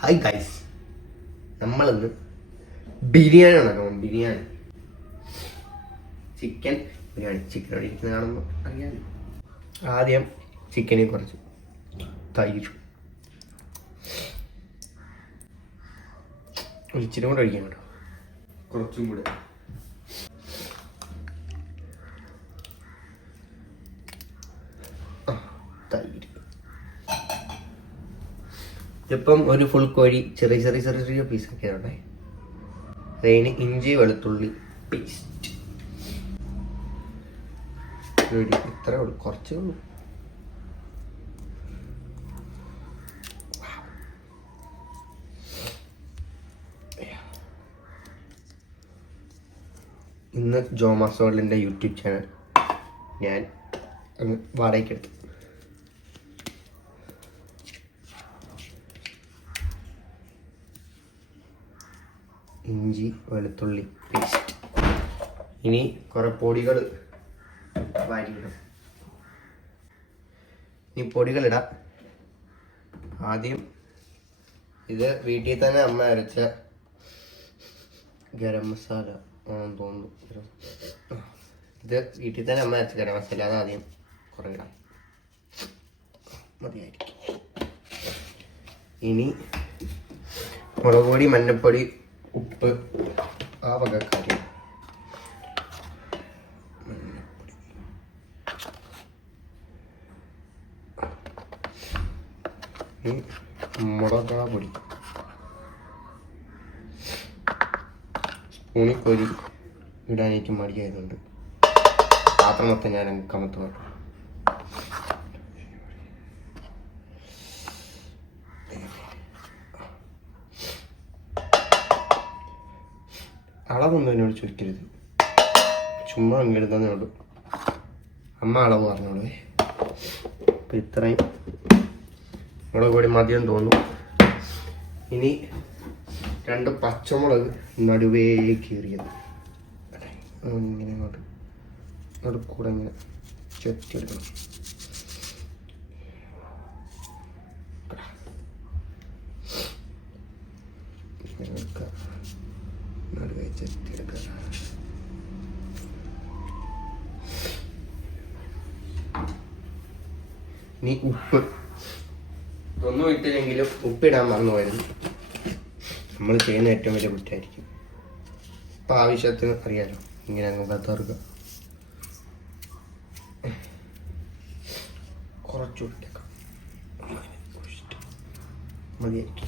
Hi guys നമ്മളിന്ന് ബിരിയാണി ഉണ്ടാക്കണം biryani. Chicken biryani. Chicken അവിടെ കാണുമ്പോൾ അറിയാമല്ലോ ആദ്യം ചിക്കനിൽ കുറച്ച് തൈര്. ഒരിച്ചിരി കൂടെ ഒഴിക്കാൻ കേട്ടോ. കുറച്ചും കൂടെ ആ, തൈര് ഇതിപ്പം ഒരു ഫുൾ കോഴി ചെറിയ ചെറിയ ചെറിയ ചെറിയ പീസ് ഒക്കെയാണ് അതിന് ഇഞ്ചി വെളുത്തുള്ളി പേസ്റ്റ് ഇത്ര കുറച്ച് ഉള്ളൂ. ഇന്ന് ജോമാസ് വേൾഡിന്റെ യൂട്യൂബ് ചാനൽ ഞാൻ അങ്ങ് വാടകയ്ക്ക് എടുത്തു ഇഞ്ചി വെളുത്തുള്ളി പേസ്റ്റ് ഇനി കുറെ പൊടികൾ വാരിയിടും. ഇനി പൊടികളിടാം ആദ്യം ഇത് വീട്ടിൽ തന്നെ അമ്മ അരച്ച ഗരം മസാല തോന്നുന്നു. ഇത് വീട്ടിൽ തന്നെ അമ്മ അരച്ച ഗരം മസാല അത് ആദ്യം കുറേ ഇടാം. മതിയായിരിക്കും. ഇനി മുളക് പൊടി മഞ്ഞപ്പൊടി ഉപ്പ് ആ വക കാര്യം മുളകാ പൊടി. സ്പൂണിൽ കോരി മടിയായതുകൊണ്ട്. പാത്രം മൊത്തം ഞാൻ അങ്ങ് അളവൊന്നും എന്നോട് ചോദിക്കരുത്. ചുമ്മാ അങ്ങ് ഉള്ളൂ. അമ്മ അളവ് പറഞ്ഞോളൂ. അപ്പം ഇത്രയും മുളക് പൊടി മതിയെന്ന് തോന്നുന്നു. ഇനി രണ്ട് പച്ചമുളക് നടുവേ കീറിയത്. ഇങ്ങനെ അങ്ങോട്ട് നടുക്കൂടെ ഇങ്ങനെ ചെത്തിയെടുക്കണം ഇങ്ങനെ എടുക്കുക നടുവേ ചെത്തിയെടുക്കുക ഇനി ഉപ്പ്. ഒന്നും ഇട്ടില്ലെങ്കിലും ഉപ്പിടാൻ മറന്നു പോയത് നമ്മൾ ചെയ്യുന്ന ഏറ്റവും വലിയ കുറ്റമായിരിക്കും. ഇപ്പം ആവശ്യത്തിന് അറിയാലോ ഇങ്ങനെ അങ്ങ് തീർക്കുക കുറച്ചു മതിയായിരിക്കും.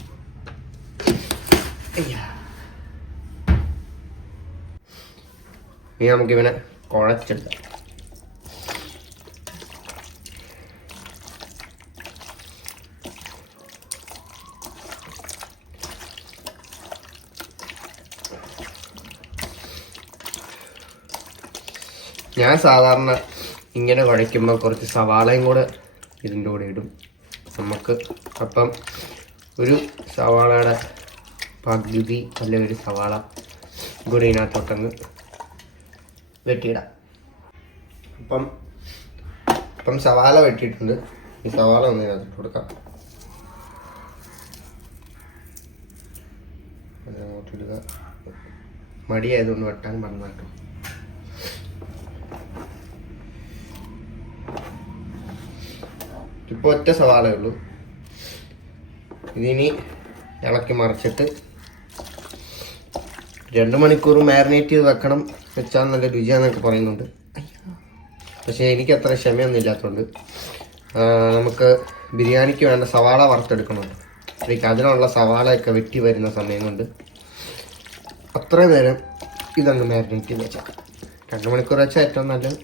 ഇനി നമുക്ക് ഇവനെ കുഴച്ചെടുക്കാം. ഞാൻ സാധാരണ ഇങ്ങനെ കുഴയ്ക്കുമ്പോൾ കുറച്ച് സവാളയും കൂടെ ഇതിന്റെ കൂടെ ഇടും. നമുക്ക് അപ്പം ഒരു സവാളയുടെ പകുതി അല്ലെ ഒരു സവാള കൂടെ ഇതിനകത്തോട്ടങ്ങ് വെട്ടിയിടാം. അപ്പം അപ്പം സവാള വെട്ടിയിട്ടുണ്ട്. ഈ സവാള ഒന്ന് ഇതിനകത്തോട്ട് കൊടുക്കാം. അതങ്ങോട്ട് ഇടുക. മടിയായതുകൊണ്ട് വെട്ടാൻ പറഞ്ഞു ഇപ്പോൾ ഒറ്റ സവാളേ ഉള്ളൂ. ഇതിനി ഇളക്കി മറിച്ചിട്ട് രണ്ട് മണിക്കൂർ മാരിനേറ്റ് ചെയ്ത് വെക്കണം. വെച്ചാൽ നല്ല രുചിയാന്നൊക്കെ പറയുന്നുണ്ട്. പക്ഷേ എനിക്ക് അത്ര ക്ഷമയൊന്നും ഇല്ലാത്തതുകൊണ്ട് നമുക്ക് ബിരിയാണിക്ക് വേണ്ട സവാള വറുത്തെടുക്കണമല്ലോ എനിക്ക് അതിനുള്ള സവാളയൊക്കെ വെട്ടി വരുന്ന സമയം കൊണ്ട് അത്രയും നേരം ഇതങ്ങ് മാരിനേറ്റ് ചെയ്ത് വെച്ചാൽ രണ്ട് മണിക്കൂർ വെച്ചാൽ ഏറ്റവും നല്ലത്.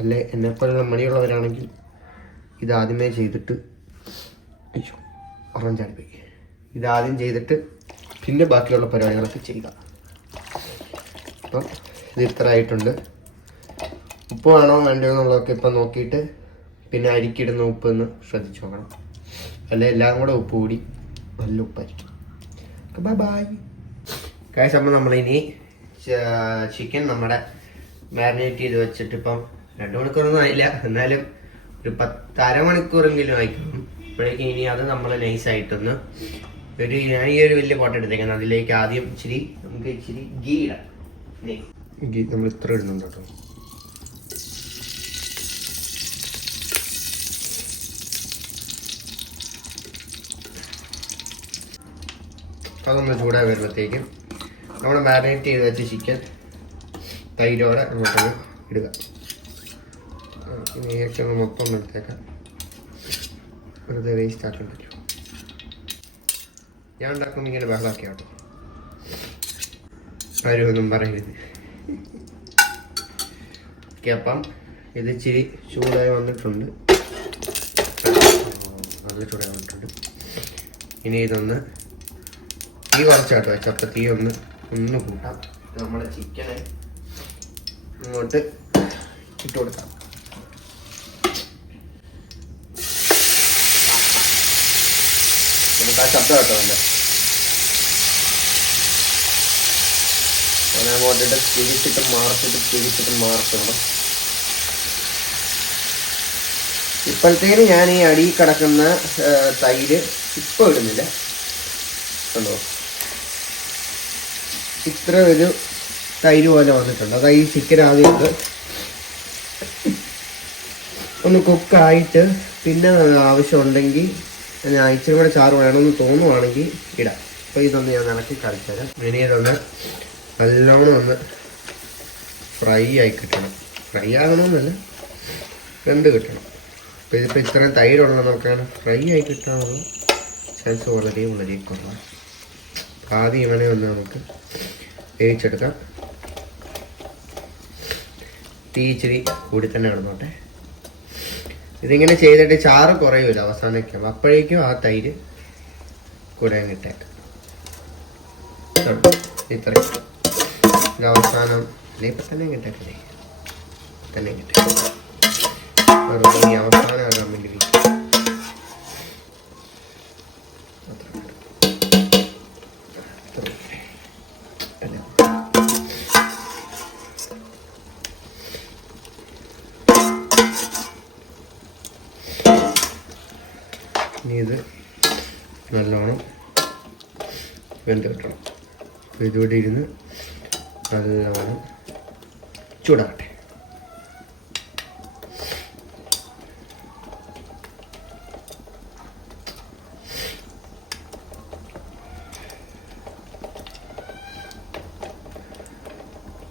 അല്ലേ? എന്നെപ്പോലുള്ള മടിയുള്ളവരാണെങ്കിൽ ഇതാദ്യമേ ചെയ്തിട്ട് അയ്യോ ഓറഞ്ചാണ് പോയി ഇതാദ്യം ചെയ്തിട്ട് പിന്നെ ബാക്കിയുള്ള പരിപാടികളൊക്കെ ചെയ്യുക അപ്പം ഇത് ഇത്ര ആയിട്ടുണ്ട് ഉപ്പ് വേണോ വേണ്ടോ എന്നുള്ളതൊക്കെ ഇപ്പം നോക്കിയിട്ട് പിന്നെ അരിക്കിടുന്ന ഉപ്പ് ഒന്ന് ശ്രദ്ധിച്ചു നോക്കണം. അല്ലെ? എല്ലാം കൂടെ ഉപ്പ് കൂടി നല്ല ഉപ്പായിരിക്കും. ബൈ ബൈ കാശ് അപ്പം നമ്മളിനി ചിക്കൻ നമ്മുടെ മാരിനേറ്റ് ചെയ്ത് വെച്ചിട്ട് ഇപ്പം രണ്ട് മണിക്കൂറൊന്നും ആയില്ല. എന്നാലും ഒരു പത്ത് അരമണിക്കൂറെങ്കിലും ആയിക്കണം അപ്പോഴേക്കും ഇനി അത് നമ്മൾ നൈസായിട്ടൊന്ന് ഒരു ഞാൻ ഈ ഒരു വലിയ പോട്ട് എടുത്തേക്കുന്നത്. അതിലേക്ക് ആദ്യം ഇച്ചിരി നമുക്ക് ഇച്ചിരി ഗീ ഇടാം. ഗീ നമ്മൾ ഇത്ര ഇടുന്നുണ്ട് കേട്ടോ. അതൊന്ന് ചൂടായി വരുമ്പോഴത്തേക്കും നമ്മൾ മാരിനേറ്റ് ചെയ്ത് വെച്ച ചിക്കൻ തൈരോടെ അങ്ങോട്ടൊന്ന് ഇടുക. ഇനി ഒക്കെ മൊത്തം എടുത്തേക്കാം. വെറുതെ വേസ്റ്റ് ആക്കാൻ പറ്റും ഞാൻ ഉണ്ടാക്കുമ്പോൾ ഇങ്ങനെ ബഹളാക്കി കേട്ടോ. ആരും ഒന്നും പറയരുത്. ഓക്കെ അപ്പം ഇത് ഇച്ചിരി ചൂടായി വന്നിട്ടുണ്ട്. നല്ല ചൂടായി വന്നിട്ടുണ്ട്. ഇനി ഇതൊന്ന് തീ കുറച്ചാട്ടോ. വെച്ചപ്പോൾ തീ ഒന്ന് ഒന്ന് കൂട്ടാം. നമ്മുടെ ചിക്കനെ ഇങ്ങോട്ട് ഇട്ട് കൊടുക്കാം. ആ ശബ്ദം കേട്ടോ അല്ലേ അങ്ങനെ അങ്ങോട്ടിട്ട് തിരിച്ചിട്ട് മാർച്ചിട്ട് തിരിച്ചിട്ട് മാർച്ചിടണം ഇപ്പോഴത്തേന് ഞാൻ ഈ അടി കിടക്കുന്ന തൈര് ഇപ്പൊ ഇടുന്നില്ല കണ്ടോ ഇത്ര ഒരു തൈര് പോലെ വന്നിട്ടുണ്ട്. അതായത് ഈ ചിക്കൻ ആദ്യം ഇത് ഒന്ന് കുക്കായിട്ട് പിന്നെ ആവശ്യമുണ്ടെങ്കിൽ ഞാൻ ഇച്ചിരി കൂടെ ചാറ് വേണമെന്ന് തോന്നുവാണെങ്കിൽ ഇടാം. അപ്പോൾ ഇതൊന്ന് ഞാൻ ഇളക്കി കളിച്ചുതരാം ഇനി ഇതൊന്ന് നല്ലോണം ഒന്ന് ഫ്രൈ ആയി കിട്ടണം. ഫ്രൈ ആകണമെന്നല്ല വെന്ത് കിട്ടണം. അപ്പോൾ ഇതിപ്പോൾ ഇത്രയും തൈരുള്ള നമുക്കാണ് ഫ്രൈ ആയി കിട്ടാനുള്ള ചാൻസ് വളരെ വളരെ കുറവാണ്. ആദ്യം ഇവനെ ഒന്ന് നമുക്ക് വേവിച്ചെടുക്കാം. തീ ഇച്ചിരി കൂടി തന്നെ കിടന്നോട്ടെ ഇതിങ്ങനെ ചെയ്തിട്ട് ചാറ് കുറയൂല അവസാനിക്കും. അപ്പോഴേക്കും ആ തൈര് കൂടെ കിട്ടേക്കാം? ഇത്രയും അവസാനം ഇപ്പൊ തന്നെ കിട്ടേക്കല്ലേ തന്നെ കിട്ടേ വെറുതെ അവസാനം ആകാൻ വേണ്ടി വെന്ത് കിട്ടണം അപ്പോൾ ഇതിവിടെ ഇരുന്ന് നല്ലവണ്ണം ചൂടാകട്ടെ.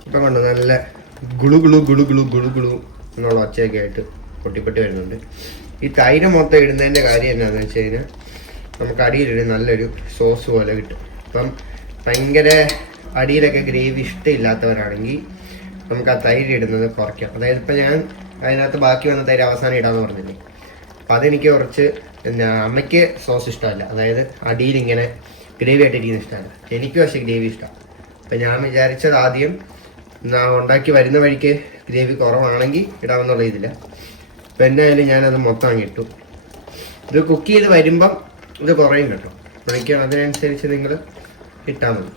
ഇപ്പം കണ്ടു നല്ല ഗുളു ഗുളു ഗുളു ഗുളു ഗുളു ഗുളു എന്നുള്ള ഒച്ചയൊക്കെ ആയിട്ട് പൊട്ടിപ്പൊട്ടി വരുന്നുണ്ട്. ഈ തൈര് മൊത്തം ഇടുന്നതിന്റെ കാര്യം എന്താണെന്ന് വെച്ച് കഴിഞ്ഞാൽ നമുക്ക് അടിയിലൊരു നല്ലൊരു സോസ് പോലെ കിട്ടും. അപ്പം ഭയങ്കര അടിയിലൊക്കെ ഗ്രേവി ഇഷ്ടമില്ലാത്തവരാണെങ്കിൽ നമുക്ക് ആ തൈര് ഇടുന്നത് കുറയ്ക്കാം. അതായത് ഇപ്പം ഞാൻ അതിനകത്ത് ബാക്കി വന്ന തൈര് അവസാനം ഇടാന്ന് പറഞ്ഞില്ലേ. അപ്പം അതെനിക്ക് കുറച്ച് എന്നാ അമ്മയ്ക്ക് സോസ് ഇഷ്ടമല്ല. അതായത് അടിയിൽ ഇങ്ങനെ ഗ്രേവി ആയിട്ട് ഇരിക്കുന്ന ഇഷ്ടമല്ല എനിക്ക് പക്ഷേ ഗ്രേവി ഇഷ്ടമാണ് അപ്പം ഞാൻ വിചാരിച്ചത് ആദ്യം എന്നാ ഉണ്ടാക്കി വരുന്ന വഴിക്ക് ഗ്രേവി കുറവാണെങ്കിൽ ഇടാമെന്നുള്ള ഇതില്ല. അപ്പം എന്നായാലും ഞാനത് മൊത്തം അങ്ങ് ഇട്ടു. ഇത് കുക്ക് ചെയ്ത് വരുമ്പം ഇത് കുറയും കേട്ടോ. അപ്പോഴേക്കും അതിനനുസരിച്ച് നിങ്ങൾ ഇട്ടാൽ മതി.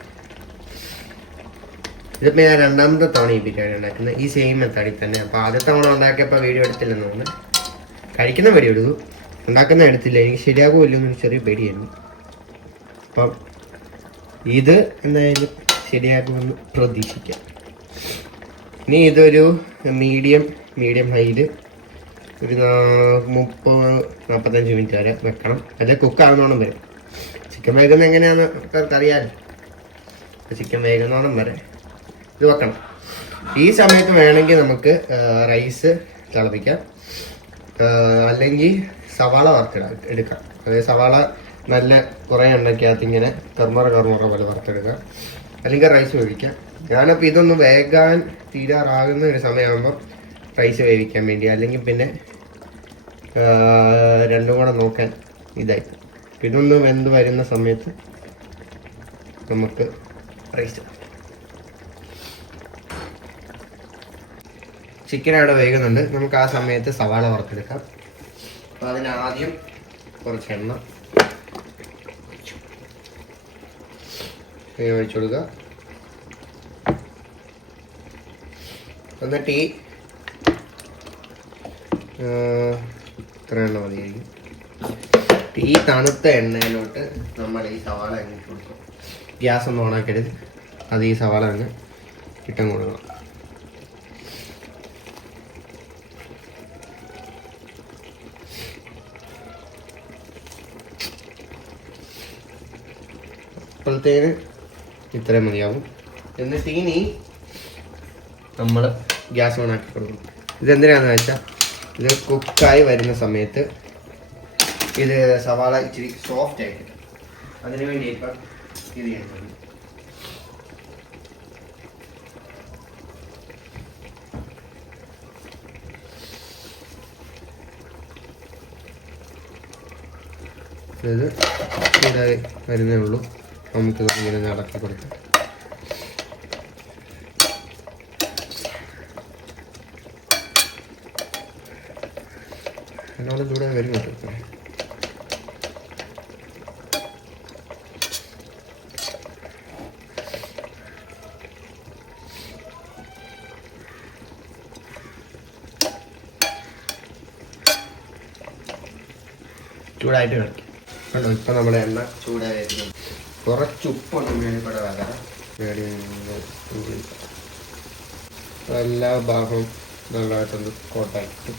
ഇതിപ്പോൾ ഞാൻ രണ്ടാമത്തെ തവണ ഈ ബിരിയാണി ഉണ്ടാക്കുന്നത്. ഈ സെയിം മെത്തേഡിൽ തന്നെ. അപ്പോൾ ആദ്യത്തെ തവണ ഉണ്ടാക്കിയപ്പോൾ വീഡിയോ എടുത്തില്ലെന്ന് തോന്നുന്നു. കഴിക്കുന്ന വീഡിയോ എടുത്തു ഉണ്ടാക്കുന്ന എടുത്തില്ല. എനിക്ക് ശരിയാകുമല്ലോ എന്നൊരു ചെറിയ പേടിയായിരുന്നു. അപ്പം ഇത് എന്തായാലും ശരിയാകുമെന്ന് പ്രതീക്ഷിക്കാം. ഇനി ഇതൊരു മീഡിയം മീഡിയം ഹൈയിൽ ഒരു മുപ്പത് നാൽപ്പത്തഞ്ച് മിനിറ്റ് വരെ വെക്കണം. അല്ലെങ്കിൽ കുക്കാകുന്നോണം വരും. ചിക്കൻ വേഗം എങ്ങനെയാന്ന് ആൾക്കാർക്ക് അറിയാമല്ലോ ചിക്കൻ വേഗുന്നോണം വരെ ഇത് വെക്കണം. ഈ സമയത്ത് വേണമെങ്കിൽ നമുക്ക് റൈസ് തിളപ്പിക്കാം. അല്ലെങ്കിൽ സവാള വറുത്തിടാം എടുക്കാം. അതായത് സവാള നല്ല കുറേ എണ്ണയ്ക്കകത്ത് ഇങ്ങനെ കർമ്മറ കർമ്മറ പോലെ വറുത്തെടുക്കാം. അല്ലെങ്കിൽ റൈസ് വേവിക്കാം. ഞാനപ്പോൾ ഇതൊന്ന് വേഗാൻ തീരാറാകുന്ന ഒരു സമയമാകുമ്പോൾ റൈസ് വേവിക്കാൻ വേണ്ടി അല്ലെങ്കിൽ പിന്നെ രണ്ടും കൂടെ നോക്കാൻ ഇതായി. ഇതൊന്ന് വെന്ത് വരുന്ന സമയത്ത് നമുക്ക് റൈസ് ചിക്കൻ അവിടെ വേകുന്നുണ്ട്. നമുക്ക് ആ സമയത്ത് സവാള വറുത്തെടുക്കാം. അപ്പോൾ അതിനാദ്യം കുറച്ച് എണ്ണ ഒഴിച്ചു കൊടുക്കുക. എന്നിട്ട് ഈ ഇത്ര എണ്ണ മതിയായിരിക്കും. ഈ തണുത്ത എണ്ണയിലോട്ട് നമ്മൾ ഈ സവാള അങ്ങ് ഇട്ട് കൊടുക്കും. ഗ്യാസ് ഒന്നും ഓണാക്കരുത്. അത് ഈ സവാള അങ്ങ് ഇട്ടും കൊടുക്കണം. അപ്പോഴത്തേന് ഇത്രയും മതിയാവും. എന്നിട്ട് ഇനി നമ്മൾ ഗ്യാസ് ഓണാക്കി കൊടുക്കും ഇതെന്തിനാണെന്ന് വെച്ചാൽ ഇത് കുക്കായി വരുന്ന സമയത്ത് ഇത് സവാള ഇച്ചിരി സോഫ്റ്റ് ആയിട്ട് അതിനു വേണ്ടി ഇപ്പം ഇത് ചെയ്യുന്നത് വരുന്നേ ഉള്ളൂ. നമുക്ക് ഇങ്ങനെ നടക്കി കൊടുക്കാം. എന്നോട് ചൂടെ വരും ചൂടായിട്ട് കളിക്കും. കണ്ടോ ഇപ്പം നമ്മുടെ എണ്ണ ചൂടായിരുന്നു കുറച്ച് ഉപ്പൊന്നും വരാം മേടി എല്ലാ ഭാഗവും നല്ലതായിട്ടൊന്ന് കോട്ടായിട്ട്.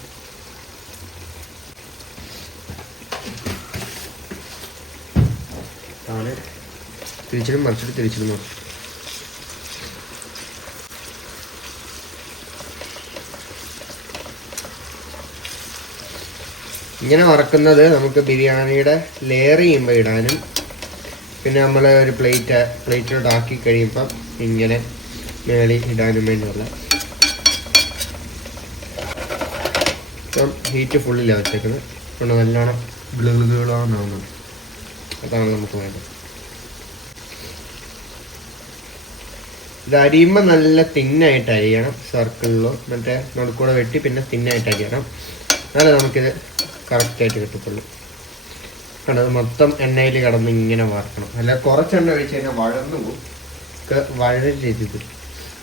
ആണ്. തിരിച്ചിടും മറിച്ചിട്ട് തിരിച്ചിടും മറിച്ചിട്ട് ഇങ്ങനെ വറക്കുന്നത് നമുക്ക് ബിരിയാണിയുടെ ലെയർ ചെയ്യുമ്പോൾ ഇടാനും. പിന്നെ നമ്മൾ ഒരു പ്ലേറ്റ് പ്ലേറ്റിലോട്ട് ആക്കി കഴിയുമ്പം ഇങ്ങനെ മേളി ഇടാനും വേണ്ടിയുള്ള. ഇപ്പം ഹീറ്റ് ഫുള്ളില്ല വെച്ചേക്കുന്നത് ഇപ്പം നല്ലോണം ഗ്ലുകളുകളാവുന്നതാണ് അതാണ് നമുക്ക് വേണ്ടത്. ഇത് അരിയുമ്പോൾ നല്ല തിന്നായിട്ട് അരിയണം. സർക്കിളിലോ മറ്റേ നടുക്കൂടെ വെട്ടി പിന്നെ തിന്നായിട്ട് അരിയണം. എന്നാലേ നമുക്കിത് കറക്റ്റായിട്ട് കിട്ടത്തുള്ളൂ. കണ്ടത് മൊത്തം എണ്ണയിൽ കടന്ന് ഇങ്ങനെ വറക്കണം അല്ല കുറച്ച് എണ്ണ ഒഴിച്ച് കഴിഞ്ഞാൽ വഴന്നു പോകും വഴന്ന രീതിയിൽ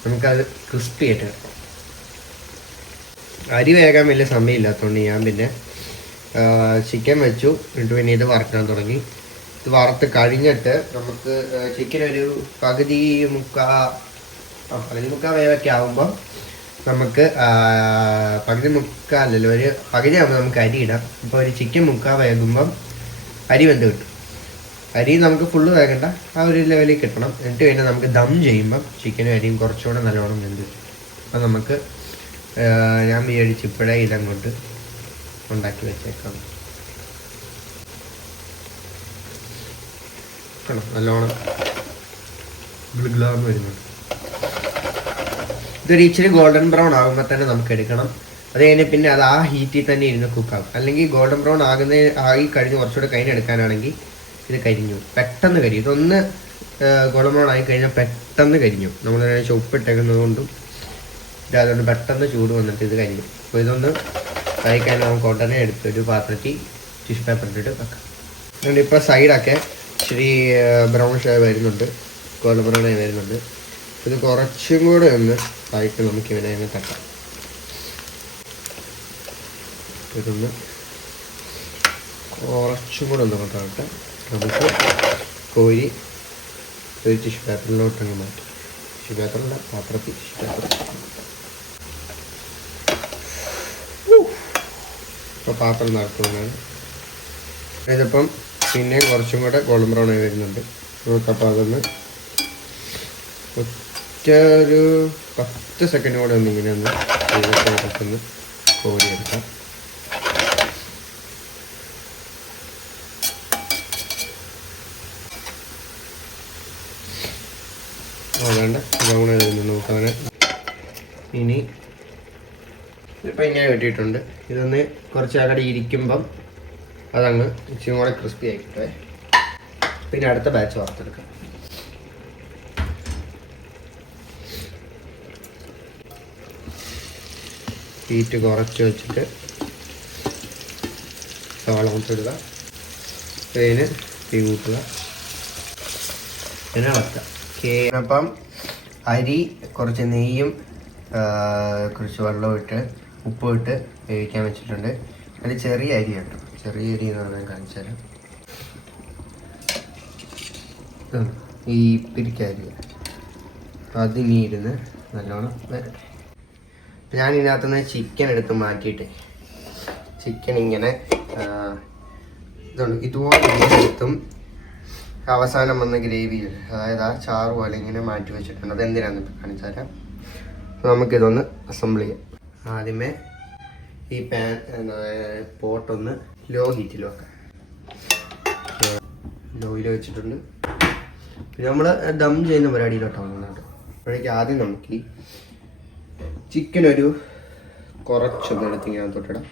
നമുക്കത് ക്രിസ്പി ആയിട്ട് കിടക്കണം അരി വേകാൻ വലിയ സമയമില്ലാത്തതുകൊണ്ട് ഞാൻ പിന്നെ ചിക്കൻ വെച്ചു. എന്നിട്ട് പിന്നെ ഇത് വറക്കാൻ തുടങ്ങി. ഇത് വറുത്ത് കഴിഞ്ഞിട്ട് നമുക്ക് ചിക്കൻ ഒരു പകുതി മുക്കാ ആ പകുതി മുക്കാൽ വേവൊക്കെ ആകുമ്പോൾ നമുക്ക് പകുതി മുക്കാലല്ലോ ഒരു പകുതി ആകുമ്പോൾ നമുക്ക് അരി ഇടാം. ഇപ്പോൾ ഒരു ചിക്കൻ മുക്കാൽ വേകുമ്പം അരി വെന്ത് കിട്ടും. അരി നമുക്ക് ഫുള്ള് വേകണ്ട. ആ ഒരു ലെവലിൽ കിട്ടണം. എന്നിട്ട് പിന്നെ നമുക്ക് ദം ചെയ്യുമ്പം ചിക്കനും അരിയും കുറച്ചുകൂടെ നല്ലോണം വെന്ത് കിട്ടും. അപ്പം നമുക്ക് ഞാൻ വിചാരിച്ചു ഇപ്പോഴേ ഇതങ്ങോട്ട് ഉണ്ടാക്കി വെച്ചേക്കാം. നല്ലോണം വരുന്നുണ്ട്. ഇതൊരു ഇച്ചിരി ഗോൾഡൻ ബ്രൗൺ ആകുമ്പോൾ തന്നെ നമുക്ക് എടുക്കണം. അത് കഴിഞ്ഞ് പിന്നെ അത് ആ ഹീറ്റിൽ തന്നെ ഇരുന്ന് കുക്കാകും അല്ലെങ്കിൽ ഗോൾഡൻ ബ്രൗൺ ആകുന്ന ആയി കഴിഞ്ഞ് കുറച്ചുകൂടെ കഴിഞ്ഞ് എടുക്കാനാണെങ്കിൽ ഇത് കരിഞ്ഞു പെട്ടെന്ന് കരിയും. ഇതൊന്ന് ഗോൾഡൻ ബ്രൗൺ ആയി കഴിഞ്ഞാൽ പെട്ടെന്ന് കരിഞ്ഞു നമ്മൾ ഉപ്പിട്ടേക്കുന്നത് കൊണ്ടും ഇത് അതുകൊണ്ട് പെട്ടെന്ന് ചൂട് വന്നിട്ട് ഇത് കരിഞ്ഞു അപ്പോൾ ഇതൊന്ന് കഴിക്കാൻ നമുക്ക് ഉടനെ എടുത്ത് ഒരു പാത്രത്തിൽ ടിഷ്യൂ പേപ്പർ ഇട്ടിട്ട് വെക്കാം. അതുകൊണ്ട് ഇപ്പോൾ സൈഡൊക്കെ ഇച്ചിരി ബ്രൗൺ ഷേ വരുന്നുണ്ട്. ഗോൾഡൻ ബ്രൗൺ ആയി വരുന്നുണ്ട്. ഇത് കുറച്ചും കൂടെ ഒന്ന് ആയിട്ട് നമുക്ക് ഇവനെ അങ്ങ് തട്ടാം. ഇതൊന്ന് കുറച്ചും കൂടെ ഒന്ന് തട്ടാട്ടെ നമുക്ക് കോരി ഒരു ടിഷ്യൂ പേപ്പറിലോട്ട് അങ്ങ് മാറ്റാം. ടിഷ്യൂ പേപ്പറല്ല പാത്രത്തിൽ ടിഷ്യൂ പേപ്പർ ഇപ്പോൾ പാത്രം നടത്തുന്നതാണ് ഇതിപ്പം പിന്നെയും കുറച്ചും കൂടെ ഗോൾഡൻ ബ്രൗൺ ആയി വരുന്നുണ്ട്. നമുക്കപ്പോൾ അതൊന്ന് ഒറ്റ ഒരു പത്ത് സെക്കൻഡ് കൂടെ ഒന്ന് ഇങ്ങനെ ഒന്ന് പെട്ടെന്ന് കോരിയെടുക്കാം അതാണ്ട് ബ്രൗൺ ആയിരുന്നു ഇനി ഇപ്പം ഇങ്ങനെ വെട്ടിയിട്ടുണ്ട്. ഇതൊന്ന് കുറച്ച് അകടി ഇരിക്കുമ്പം അതങ്ങ് ഇച്ചിരി കൂടെ ക്രിസ്പി ആയിക്കോട്ടെ. പിന്നെ അടുത്ത ബാച്ച് വറുത്തെടുക്കാം. ഹീറ്റ് കുറച്ച് വെച്ചിട്ട് സവാള മുട്ടിടുക അതിന് തീ കൂട്ടുക. പിന്നെ വളർത്തുക കേരപ്പം അരി കുറച്ച് നെയ്യും കുറച്ച് വെള്ളവും ഇട്ട് ഉപ്പും ഇട്ട് വേവിക്കാൻ വെച്ചിട്ടുണ്ട്. അതിൽ ചെറിയ അരി കേട്ടോ ചെറിയ അരി എന്ന് പറഞ്ഞാൽ കാണിച്ചാൽ ഈ പിരിക്കരിക അതിങ്ങിയിരുന്ന് നല്ലോണം ഞാൻ ഇതിനകത്തുനിന്ന് ചിക്കൻ എടുത്ത് മാറ്റിയിട്ട്. ചിക്കൻ ഇങ്ങനെ ഇതുണ്ട്. ഇതുപോലെ എടുത്തും അവസാനം വന്ന ഗ്രേവിയിൽ അതായത് ആ ചാറ് പോലെ ഇങ്ങനെ മാറ്റി വെച്ചിട്ടുണ്ട്. അത് എന്തിനാന്ന് ഇപ്പം കാണിച്ചു നമുക്കിതൊന്ന് അസംബിൾ ചെയ്യാം. ആദ്യമേ ഈ പാൻ പോട്ടൊന്ന് ലോ ഹീറ്റിൽ വെക്കാം ലോയിൽ വെച്ചിട്ടുണ്ട്. പിന്നെ നമ്മൾ ദം ചെയ്യുന്ന പരിപാടിയിലോട്ടാണ് അപ്പോഴേക്ക് ആദ്യം നമുക്ക് ഈ ചിക്കൻ ഒരു കുറച്ചൊന്ന് എടുത്ത് ഞാൻ തൊട്ടിടാം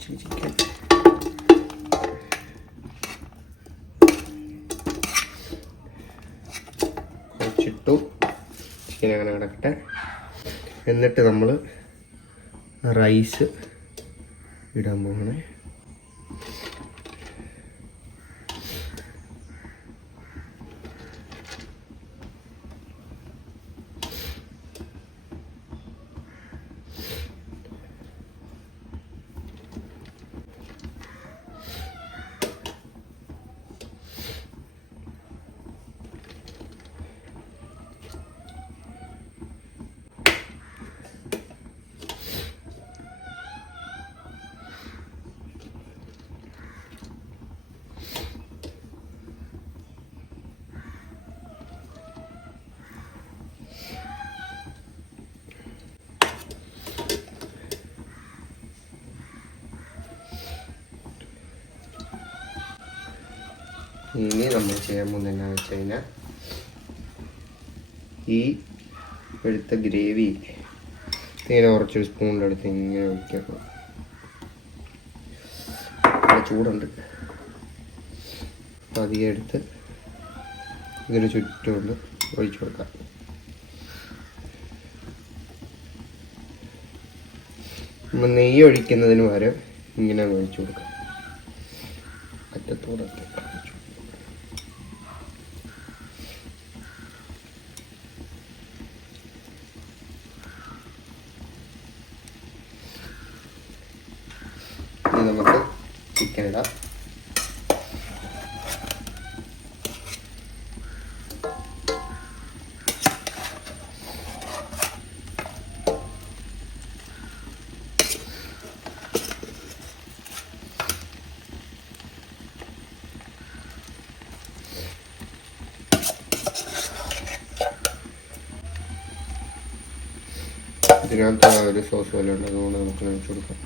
ചിക്കൻ. കുറച്ചിട്ടു ചിക്കൻ അങ്ങനെ കിടക്കട്ടെ. എന്നിട്ട് നമ്മൾ റൈസ് ഇടാൻ പോകണേ ഇനി നമ്മൾ ചെയ്യാൻ പോകുന്നത് എന്നാ വെച്ച് കഴിഞ്ഞാൽ ഈ എടുത്ത ഗ്രേവി ഇങ്ങനെ കുറച്ചൊരു സ്പൂണിന്റെ അടുത്ത് ഇങ്ങനെ ഒഴിക്കാം ചൂടുണ്ട്. അധികം എടുത്ത് ഇതിന് ചുറ്റുമുണ്ട് ഒഴിച്ചു കൊടുക്കാം. നമ്മൾ നെയ്യ് ഒഴിക്കുന്നതിന് പകരം ഇങ്ങനെ ഒഴിച്ചു കൊടുക്കാം. അറ്റത്തോടൊക്കെ ഒഴിച്ചു ഇനി നമുക്ക് ചിക്കൻ ഇടാം ഇതിനകത്ത് ആ ഒരു സോസ് പോലെ ഉണ്ട്. അതുകൊണ്ട് നമുക്ക് നനച്ചു കൊടുക്കാം.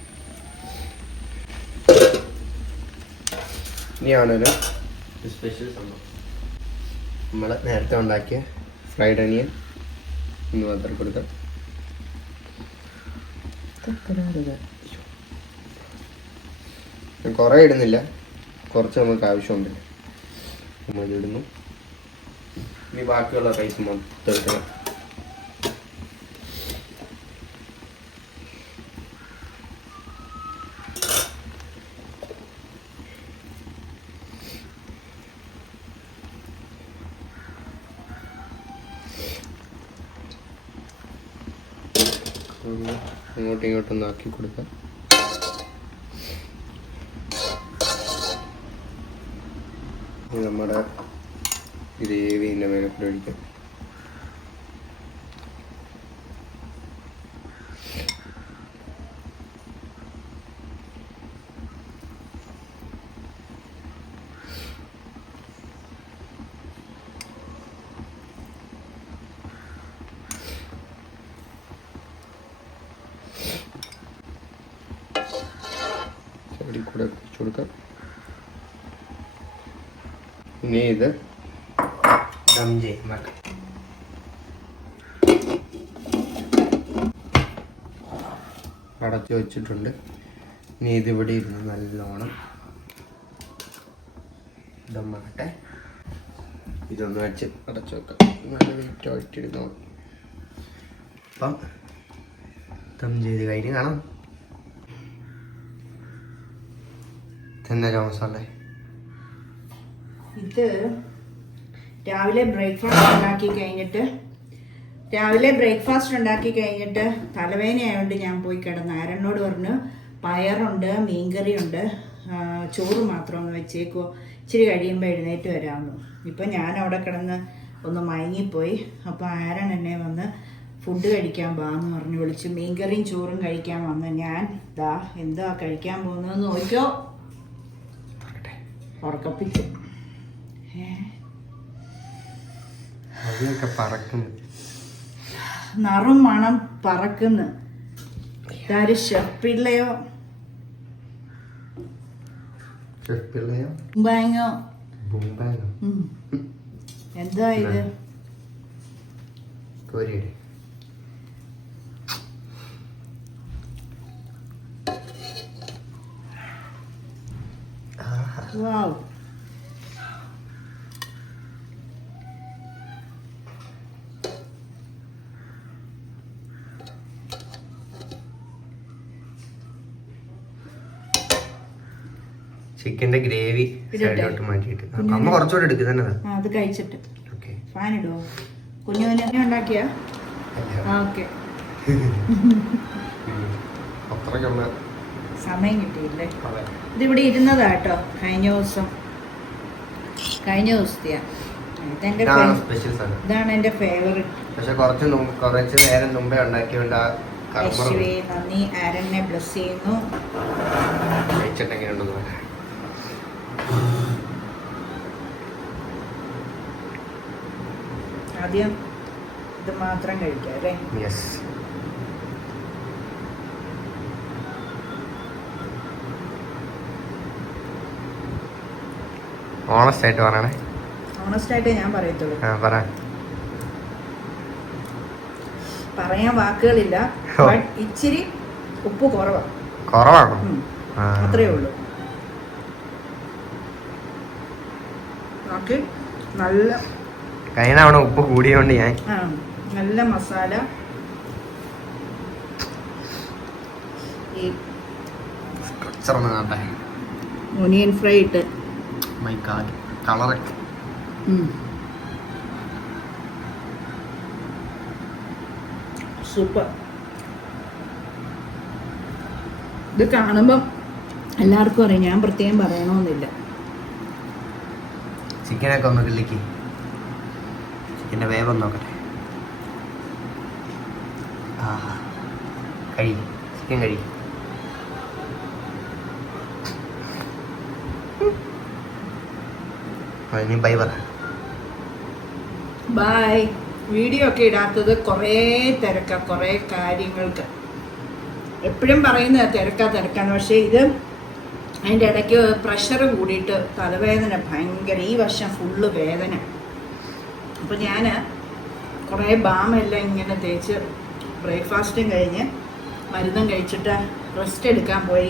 ഇനിയാണൊരു സ്പെഷ്യൽ സംഭവം. നമ്മൾ നേരത്തെ ഉണ്ടാക്കിയ ഫ്രൈഡ് അനിയൻ ഇന്ന് മാത്രം കൊടുക്കാം. കുറേ ഇടുന്നില്ല. കുറച്ച് നമുക്ക് ആവശ്യമുണ്ട്. നമ്മൾ ഇടുന്നു ഇനി ബാക്കിയുള്ള റൈസ് മൊത്തം എടുക്കണം. ഒന്ന് അങ്ങോട്ടും ഇങ്ങോട്ടും ഒന്ന് ആക്കി കൊടുക്കാം. നമ്മുടെ നമ്മുടെ ഗ്രേവിന്റെ മേലെ കൂടെ ഒഴിക്കാം സൈഡിൽ കൂടെ ഒഴിച്ചു കൊടുക്കാം ഇനി ഇത് ചെയ്യും വെക്കാം. അടച്ചു വെച്ചിട്ടുണ്ട്. ഇനി ഇതിവിടെ ഇരുന്ന് നല്ലോണം ദമ്മാകട്ടെ ഇതൊന്ന് വെച്ച് അടച്ചു വെക്കാം. നല്ല വെയിറ്റ് ആയിട്ടിരുന്നു അപ്പം ദം ചെയ്ത് കഴിഞ്ഞ് കാണാം. തന്നെ മസാല ഇത് രാവിലെ ബ്രേക്ക്ഫാസ്റ്റ് ഉണ്ടാക്കി കഴിഞ്ഞിട്ട് രാവിലെ ബ്രേക്ക്ഫാസ്റ്റ് ഉണ്ടാക്കി കഴിഞ്ഞിട്ട് തലവേദന ആയതുകൊണ്ട് ഞാൻ പോയി കിടന്നു ആരനോട് പറഞ്ഞു പയറുണ്ട് മീൻകറിയുണ്ട് ചോറ് മാത്രം ഒന്ന് വെച്ചേക്കോ ഇച്ചിരി കഴിയുമ്പോൾ എഴുന്നേറ്റ് വരാമെന്നു. ഇപ്പം ഞാൻ അവിടെ കിടന്ന് ഒന്ന് മയങ്ങിപ്പോയി. അപ്പോൾ ആരൻ എന്നെ വന്ന് ഫുഡ് കഴിക്കാൻ പോകാമെന്ന് പറഞ്ഞ് വിളിച്ച്. മീൻകറിയും ചോറും കഴിക്കാൻ വന്ന്. ഞാൻ ദാ എന്താ കഴിക്കാൻ പോകുന്നതെന്ന് നോക്കിയോ ഉറക്കപ്പിച്ചു. ഏ അതിനൊക്കെ പറക്കുന്നു. നറും മണം പറക്കുന്നു. ഇതാര് പിള്ളയോ ബാങ്ങോ ബുംബാങ്ങോ ഉം. എന്താ ഇത്? കോരിയുടെ. വാവ് ചിക്കന്റെ ഗ്രേവി? സൈഡിലോട്ട് മാറ്റിയിട്ട്. അമ്മ കുറച്ചുകൂടെ എടുക്കും തന്നെ ആ, അത് കഴിച്ചിട്ട്. ഓക്കെ. ഫാൻ ഇടുവോ കുഞ്ഞു കുഞ്ഞു ഉണ്ടാക്കിയ? ഓക്കെ. സമയം കിട്ടിയില്ലേ? ഇതിവിടെ ഇരുന്നതാട്ടോ കഴിഞ്ഞ ദിവസം. കഴിഞ്ഞ ദിവസത്തെയാ. ഇതാണ് എന്റെ ഫേവറേറ്റ് പക്ഷെ കുറച്ച് കുറച്ച് നേരം മുമ്പേ ഉണ്ടാക്കിയോണ്ട് നന്ദി. ആരനെ ബ്ലസ് ചെയ്യുന്നു. പറയാം. ആദ്യം ഇത് മാത്രം കഴിക്കാം അല്ലേ? യെസ് ഓണസ്റ്റ് ആയിട്ട് പറയണേ. ഓണസ്റ്റ് ആയിട്ട് ഞാൻ പറയത്തുള്ളൂ. പറ. പറയാൻ വാക്കുകളില്ല ഇച്ചിരി ഉപ്പ് കുറവാ. കുറവാണോ. ആ. അത്രേ ഉള്ളൂ. നോക്കി നല്ല കഴിഞ്ഞ തവണ ഉപ്പ് കൂടിയോണ്ട് ഞാൻ. നല്ല മസാല. കാണട്ടെ. ഫ്രൈ ഇട്ട്. മൈ ഗാഡ് കളറൊക്കെ സൂപ്പർ ഇത് കാണുമ്പം എല്ലാവർക്കും അറിയാം ഞാൻ പ്രത്യേകം പറയണമെന്നില്ല ചിക്കനൊക്കെ ഒന്ന് കിള്ളിക്ക്. ചിക്കന്റെ വേഗം നോക്കട്ടെ ആഹാ. കഴിയും ചിക്കൻ കഴിയും ബൈ ബായ് വീഡിയോ ഒക്കെ ഇടാത്തത് കുറേ തിരക്ക കുറേ കാര്യങ്ങൾക്ക്. എപ്പോഴും പറയുന്നത് തിരക്ക തിരക്കാന്ന്. പക്ഷേ ഇത് അതിന്റെ ഇടയ്ക്ക് പ്രഷർ കൂടിയിട്ട് തലവേദന ഭയങ്കര. ഈ വർഷം ഫുള്ള് വേദന. അപ്പോൾ ഞാൻ കുറേ ബാമെല്ലാം ഇങ്ങനെ തേച്ച് ബ്രേക്ക്ഫാസ്റ്റും കഴിഞ്ഞ് മരുന്നും കഴിച്ചിട്ട് റെസ്റ്റ് എടുക്കാൻ പോയി.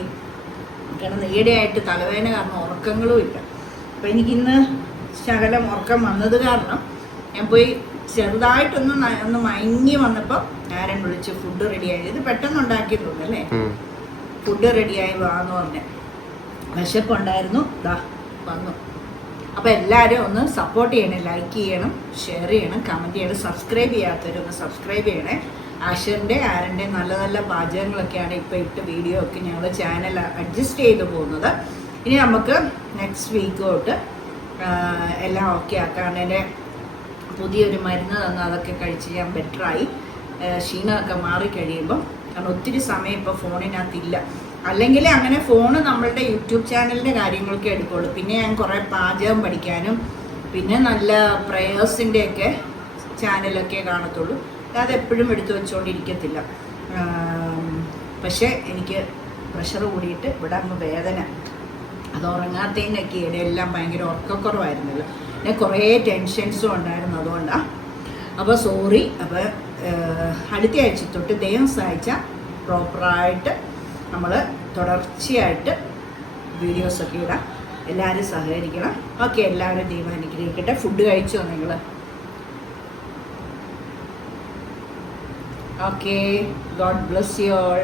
കാരണം ഈടെയായിട്ട് തലവേദന കാരണം ഉറക്കങ്ങളും ഇല്ല. അപ്പോൾ എനിക്കിന്ന് ശകലം ഉറക്കം വന്നത് കാരണം ഞാൻ പോയി ചെറുതായിട്ടൊന്ന് ഒന്ന് മയങ്ങി വന്നപ്പോൾ ആരൻ വിളിച്ച് ഫുഡ് റെഡിയായി ഇത് പെട്ടെന്ന് ഉണ്ടാക്കിയിട്ടുണ്ട് അല്ലേ? ഫുഡ് റെഡിയായി വാന്ന് പറഞ്ഞ്. വിശപ്പുണ്ടായിരുന്നു. ദാ വന്നു. അപ്പോൾ എല്ലാവരും ഒന്ന് സപ്പോർട്ട് ചെയ്യണേ ലൈക്ക് ചെയ്യണം ഷെയർ ചെയ്യണം കമന്റ് ചെയ്യണം സബ്സ്ക്രൈബ് ചെയ്യാത്തവരൊന്ന് സബ്സ്ക്രൈബ് ചെയ്യണേ. ആഷറിന്റെ ആരന്റെ നല്ല നല്ല പാചകങ്ങളൊക്കെയാണ് ഇപ്പോൾ ഇട്ട് വീഡിയോ ഒക്കെ ഞങ്ങൾ ചാനൽ അഡ്ജസ്റ്റ് ചെയ്ത് പോകുന്നത്. ഇനി നമുക്ക് നെക്സ്റ്റ് വീക്ക് തൊട്ട് എല്ലാം ഓക്കെ എന്റെ പുതിയൊരു മരുന്ന് തന്ന് അതൊക്കെ കഴിച്ച് ഞാൻ ബെറ്ററായി ക്ഷീണമൊക്കെ മാറിക്കഴിയുമ്പോൾ കാരണം ഒത്തിരി സമയം ഇപ്പോൾ ഫോണിനകത്തില്ല അല്ലെങ്കിൽ അങ്ങനെ ഫോണ് നമ്മളുടെ യൂട്യൂബ് ചാനലിന്റെ കാര്യങ്ങളൊക്കെ എടുക്കുള്ളൂ. പിന്നെ ഞാൻ കുറേ പാചകം പഠിക്കാനും പിന്നെ നല്ല പ്രേയേഴ്സിന്റെയൊക്കെ ചാനലൊക്കെ കാണത്തുള്ളൂ. അത് എപ്പോഴും എടുത്തു വെച്ചുകൊണ്ടിരിക്കത്തില്ല പക്ഷേ എനിക്ക് പ്രഷർ കൂടിയിട്ട് ഇവിടെ അങ്ങ് വേദന. അത് ഉറങ്ങാത്തതിനൊക്കെ ഇടയെല്ലാം ഭയങ്കര ഉറക്കക്കുറവായിരുന്നല്ലോ. പിന്നെ കുറേ ടെൻഷൻസും ഉണ്ടായിരുന്നു അതുകൊണ്ടാണ് അപ്പോൾ സോറി അപ്പോൾ അടുത്ത ആഴ്ച തൊട്ട് ദൈവം സഹായിച്ച പ്രോപ്പറായിട്ട് നമ്മൾ തുടർച്ചയായിട്ട് വീഡിയോസൊക്കെ ഇടാം. എല്ലാവരും സഹകരിക്കണം. ഓക്കെ എല്ലാവരും ദൈവം ഫുഡ് കഴിച്ചോ നിങ്ങൾ okay God bless you all.